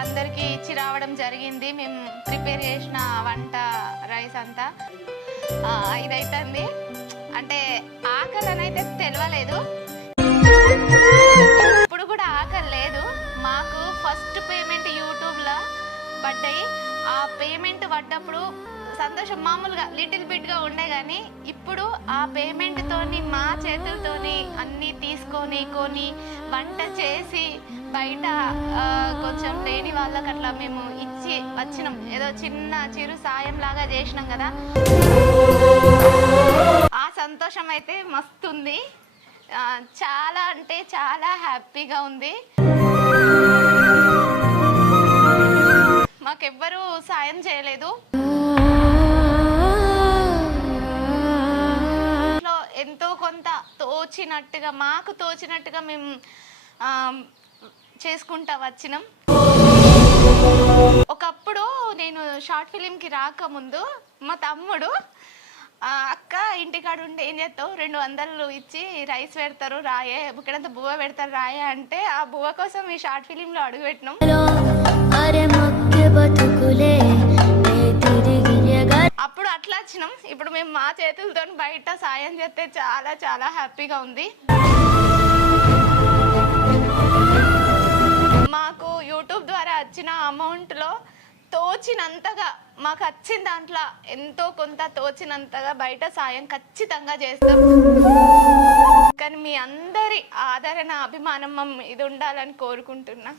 అందరికీ ఇచ్చి రావడం జరిగింది. మేము ప్రిపేర్ చేసిన వంట రైస్ అంతా 5 అవుతుంది. అంటే ఆకలి అని అయితే తెలియలేదు, ఇప్పుడు కూడా ఆకలి లేదు. మాకు ఫస్ట్ పేమెంట్ యూట్యూబ్లో పడ్డాయి. ఆ పేమెంట్ పడ్డప్పుడు సంతోషం మామూలుగా లిటిల్ బిట్గా ఉండే, కానీ ఇప్పుడు ఆ పేమెంట్తోని మా చేతులతోని అన్నీ తీసుకొని కొని వంట చేసి బయట కొంచెం లేని వాళ్ళకి అట్లా మేము ఇచ్చి వచ్చినాం. ఏదో చిన్న చిరు సాయం లాగా చేసినాం కదా, ఆ సంతోషం అయితే మస్తుంది. చాలా అంటే చాలా హ్యాపీగా ఉంది. మాకెవ్వరూ సాయం చేయలేదు. ఎంతో కొంత తోచినట్టుగా మాకు తోచినట్టుగా మేము చేసుకుంటా వచ్చినాం. ఒకప్పుడు నేను షార్ట్ ఫిలింకి రాకముందు మా తమ్ముడు అక్క ఇంటికాడ ఉండి ఏం చేస్తావు 200 ఇచ్చి రైస్ పెడతారు రాయే, బుక్కడంత బువ్వ పెడతారు రాయే అంటే ఆ బువ్వ కోసం ఈ షార్ట్ ఫిలింలో అడుగు పెట్టినాం. అప్పుడు అట్లా వచ్చినాం. ఇప్పుడు మేము మా చేతులతో బయట సాయం చేస్తే చాలా చాలా హ్యాపీగా ఉంది. మాకు యూట్యూబ్ ద్వారా వచ్చిన అమౌంట్లో తోచినంతగా మాకు వచ్చిన దాంట్లో ఎంతో కొంత తోచినంతగా బయట సాయం ఖచ్చితంగా చేస్తాం. కానీ మీ అందరి ఆదరణ అభిమానం ఇది ఉండాలని కోరుకుంటున్నా.